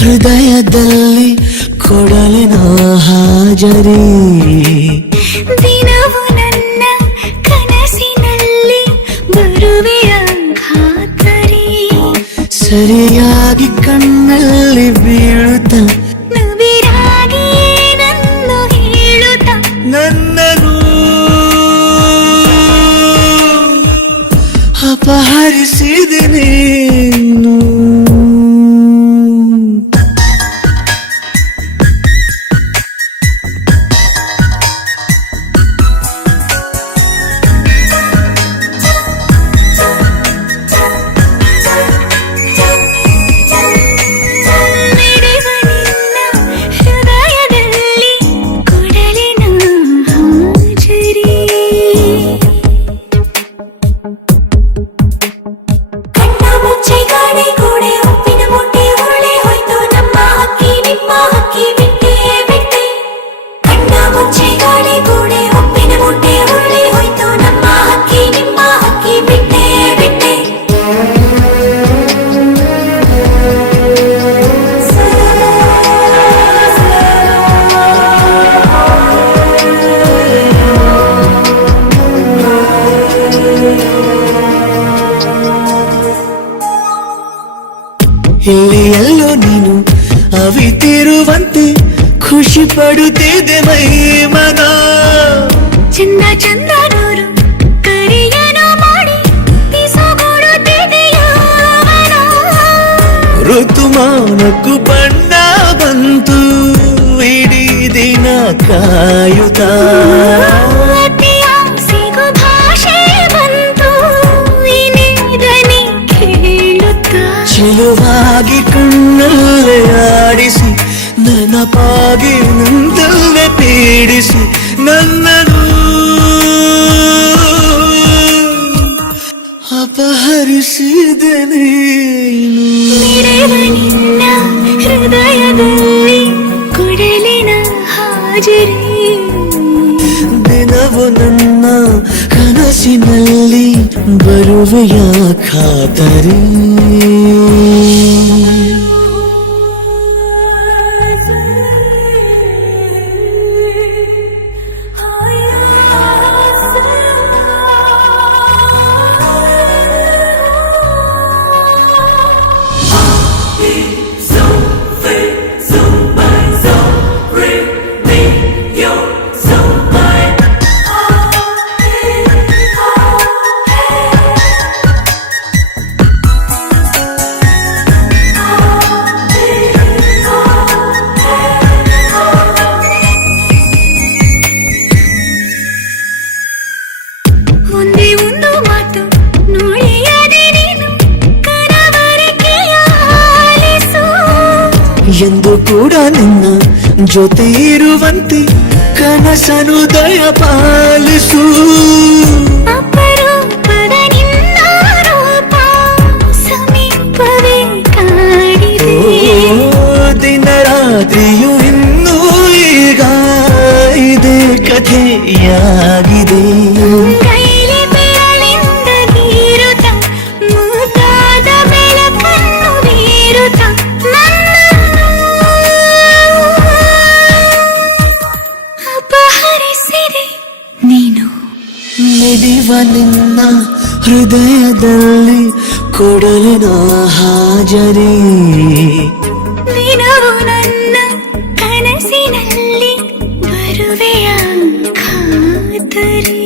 ಹೃದಯದಲ್ಲಿ ಕೊಡಲಿನ ಹಾಜರಿ. ದಿನವು ನನ್ನ ಕನಸಿನಲ್ಲಿ ಬರುವೆಯ ಖಾತರಿ. ಸರಿಯಾಗಿ ಕಣ್ಣಲ್ಲಿ ಬೀಳುತ್ತ ನವಿರಾಗಿ ಏನನ್ನು ಹೇಳುತ್ತ ನನ್ನನು ಅಪಹರಿಸಿದೆ ನೀನು. ಇಲ್ಲಿ ಎಲ್ಲೋ ನೀನು ಅವಿತಿರುವಂತೆ ಖುಷಿ ಪಡುತ್ತಿದೆ ಮೈ ಮನ. ಚಂದ ಚಂದ ನೂರು ಕರಿಯನು ಮಾಡಿ ಬಿಸಗೊಡುತ್ತಿದೆಯವನ. ಋತುಮಾನಕ್ಕೂ ಬಣ್ಣ ಬಂತು ಇಡೀ ದಿನ ಕಾಯುತ್ತ. ಅತಿಯಾಸೆಗೂ ಭಾಷೆ ಬಂತು ಇನಿದನಿ ಕೇಳುತ್ತ. ಚೆಲುವಾಗಿ ಕಣ್ಣಲ್ಲೇ ಆಡಿಸಿ ನೆನಪಾಗಿ ನಂದಲ್ಲೇ ಪೀಡಿಸಿ ನನ್ನನು ಅಪಹರಿಸಿದೆ ನೀನು. ಮಿಡಿವ ನಿನ್ನ ಹೃದಯದಲ್ಲಿ ಕೊಡಲಿನ ಹಾಜರಿ. ದಿನವು ನನ್ನ ಕನಸಿನಲ್ಲಿ ಬರುವೆಯ ಖಾತರಿ. ಒಂದೇ ಒಂದು ಮಾತು ನುಡಿಯದೆ ನೀನು ಕನವರಿಕೆಯ ಆಲಿಸು. ಎಂದು ಕೂಡ ನಿನ್ನ ಜೊತೆ ಇರುವಂತೆ ಕನಸನು ದಯ ಪಾಲಿಸು. ಅಪರೂಪದ ನಿನ್ನ ರೂಪ ಸಮೀಪವೇ ಕಾಡಿದೆ. ದಿನ ರಾತ್ರಿಯು ಇನ್ನೂ ಈಗ ಇದೇ ಕಥೆಯಾಗಿದೆ. ಕೈಲಿ ಬೆರಳಿಂದ ಗೀರುತ್ತ ಮುದ್ದಾದ ಬೆಳಕನ್ನು ಬೀರುತ್ತ ನನ್ನನ್ನು ಅಪಹರಿಸಿದೆ ನೀನು. ಮಿಡಿವ ನಿನ್ನ ಹೃದಯದಲ್ಲಿ ಕೊಡಲಿನ ಹಾಜರಿ. ದಿನವು ನನ್ನ ಕನಸಿನಲ್ಲಿ ಬರುವೆಯ ಖಾತರಿ.